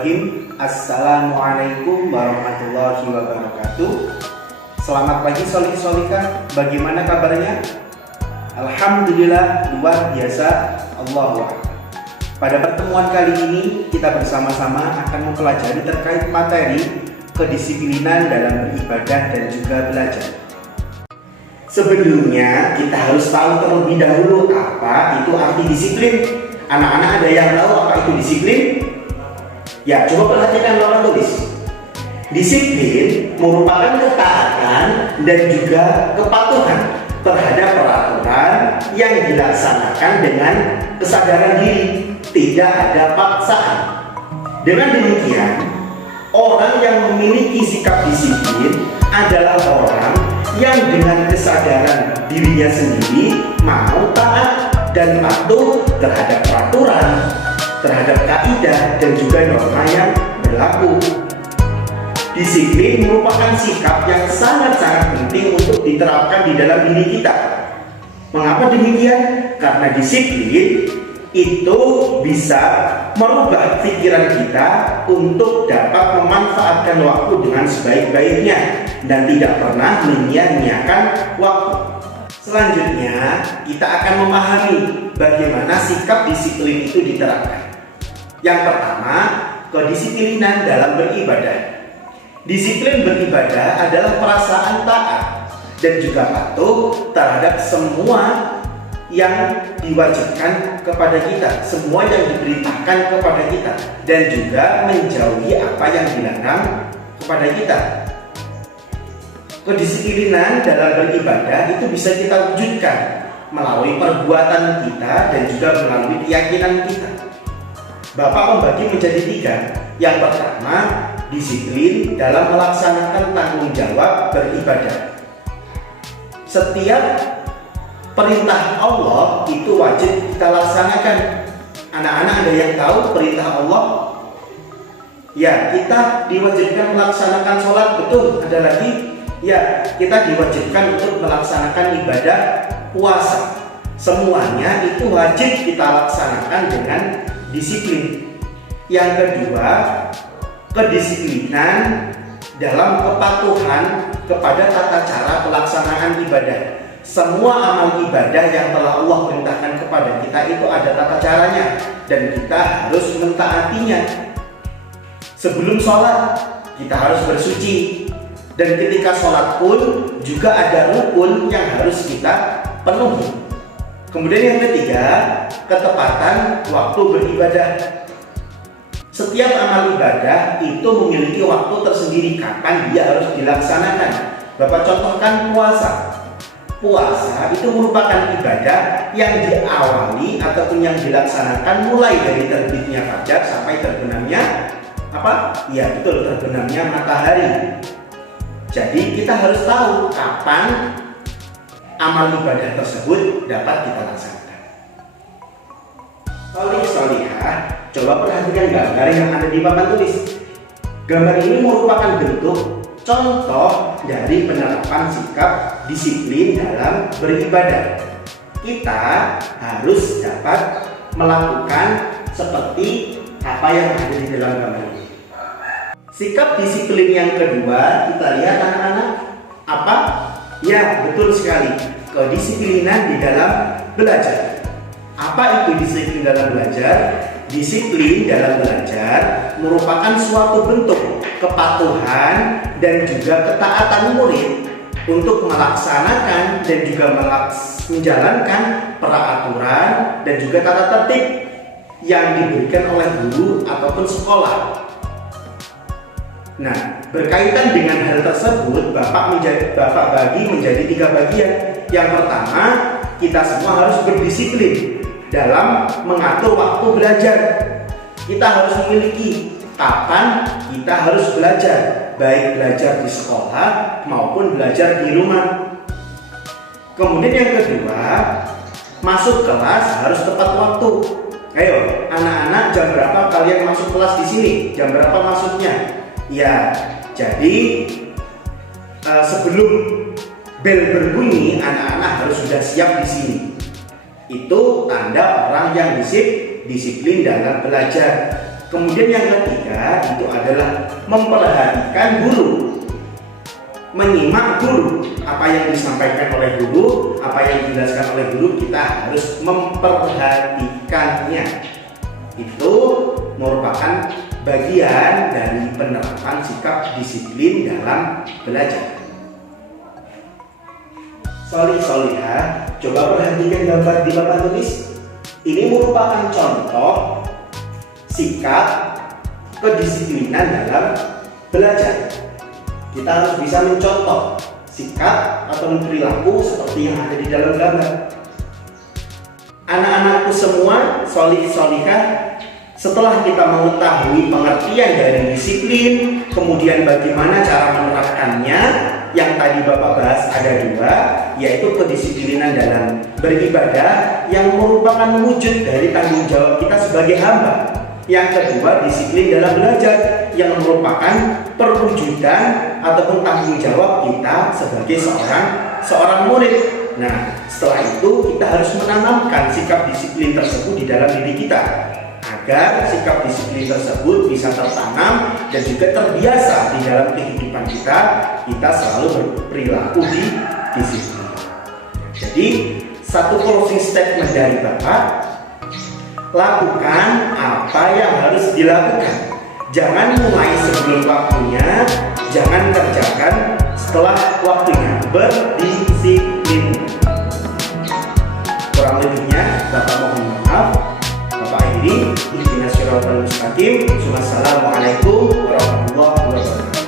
Bismillahirrahmanirrahim. Assalamualaikum warahmatullahi wabarakatuh. Selamat pagi solik-solika. Bagaimana kabarnya? Alhamdulillah luar biasa. Allahu Akbar. Pada pertemuan kali ini kita bersama-sama akan mempelajari terkait materi kedisiplinan dalam beribadah dan juga belajar. Sebelumnya kita harus tahu terlebih dahulu apa itu arti disiplin. Anak-anak ada yang tahu apa itu disiplin? Ya, coba perhatikan lawan tulis. Disiplin merupakan ketaatan dan juga kepatuhan terhadap peraturan yang dilaksanakan dengan kesadaran diri, tidak ada paksaan. Dengan demikian, orang yang memiliki sikap disiplin adalah orang yang dengan kesadaran dirinya sendiri mau taat dan patuh terhadap peraturan, terhadap kaidah dan juga norma yang berlaku. Disiplin merupakan sikap yang sangat-sangat penting untuk diterapkan di dalam diri kita. Mengapa demikian? Karena disiplin itu bisa merubah pikiran kita untuk dapat memanfaatkan waktu dengan sebaik-baiknya dan tidak pernah menyia-nyiakan waktu. Selanjutnya, kita akan memahami bagaimana sikap disiplin itu diterapkan. Yang pertama, kedisiplinan dalam beribadah. Disiplin beribadah adalah perasaan taat dan juga patuh terhadap semua yang diwajibkan kepada kita, semua yang diperintahkan kepada kita, dan juga menjauhi apa yang dilarang kepada kita. Kedisiplinan dalam beribadah itu bisa kita wujudkan melalui perbuatan kita dan juga melalui keyakinan kita. Bapak membagi menjadi 3. Yang pertama, disiplin dalam melaksanakan tanggung jawab beribadah. Setiap perintah Allah itu wajib kita laksanakan. Anak-anak ada yang tahu perintah Allah? Ya, kita diwajibkan melaksanakan sholat, betul. Ada lagi? Ya, kita diwajibkan untuk melaksanakan ibadah puasa. Semuanya itu wajib kita laksanakan dengan disiplin. Yang kedua, kedisiplinan dalam kepatuhan kepada tata cara pelaksanaan ibadah. Semua amal ibadah yang telah Allah perintahkan kepada kita itu ada tata caranya dan kita harus mentaatinya. Sebelum sholat kita harus bersuci, dan ketika sholat pun juga ada rukun yang harus kita penuhi. Kemudian yang ketiga, ketepatan waktu beribadah. Setiap amal ibadah itu memiliki waktu tersendiri kapan dia harus dilaksanakan. Bapak contohkan puasa. Puasa itu merupakan ibadah yang diawali ataupun yang dilaksanakan mulai dari terbitnya fajar sampai terbenamnya apa? Ya betul, terbenamnya matahari. Jadi kita harus tahu kapan amal ibadah tersebut dapat kita laksanakan. Solih-solihah, coba perhatikan gambar yang ada di papan tulis. Gambar ini merupakan bentuk contoh dari penerapan sikap disiplin dalam beribadah. Kita harus dapat melakukan seperti apa yang ada di dalam gambar ini. Sikap disiplin yang kedua, kita lihat anak-anak, apa? Ya, betul sekali, kedisiplinan di dalam belajar. Apa itu disiplin dalam belajar? Disiplin dalam belajar merupakan suatu bentuk kepatuhan dan juga ketaatan murid untuk melaksanakan dan juga menjalankan peraturan dan juga tata tertib yang diberikan oleh guru ataupun sekolah. Nah, berkaitan dengan hal tersebut, Bapak bagi menjadi 3 bagian. Yang pertama, kita semua harus berdisiplin dalam mengatur waktu belajar. Kita harus memiliki kapan kita harus belajar, baik belajar di sekolah maupun belajar di rumah. Kemudian yang kedua, masuk kelas harus tepat waktu. Ayo, anak-anak, jam berapa kalian masuk kelas di sini? Jam berapa masuknya? Ya, jadi sebelum bel berbunyi, anak-anak harus sudah siap di sini. Itu tanda orang yang disiplin dalam belajar. Kemudian yang ketiga itu adalah memperhatikan guru, menyimak guru. Apa yang disampaikan oleh guru, apa yang dijelaskan oleh guru, kita harus memperhatikannya. Itu merupakan bagian dari penerapan sikap disiplin dalam belajar. Solihah, coba perhatikan gambar di papan tulis. Ini merupakan contoh sikap kedisiplinan dalam belajar. Kita harus bisa mencontoh sikap atau perilaku seperti yang ada di dalam gambar. Anak-anakku semua, solihah, setelah kita mengetahui pengertian dari disiplin, kemudian bagaimana cara menerapkannya, yang tadi Bapak bahas ada dua, yaitu kedisiplinan dalam beribadah yang merupakan wujud dari tanggung jawab kita sebagai hamba. Yang kedua, disiplin dalam belajar yang merupakan perwujudan ataupun tanggung jawab kita sebagai seorang murid. Nah, setelah itu kita harus menanamkan sikap disiplin tersebut di dalam diri kita, agar sikap disiplin tersebut bisa tertanam dan juga terbiasa di dalam kehidupan kita selalu berperilaku disiplin. Jadi, satu closing statement dari Bapak, lakukan apa yang harus dilakukan. Jangan mulai sebelum waktunya, jangan kerjakan setelah waktunya. Berdisiplin. Kurang lebihnya Bapak mohon maaf. Bapak akhiri, ihdinas siratal mustaqim. Wassalamualaikum warahmatullahi wabarakatuh.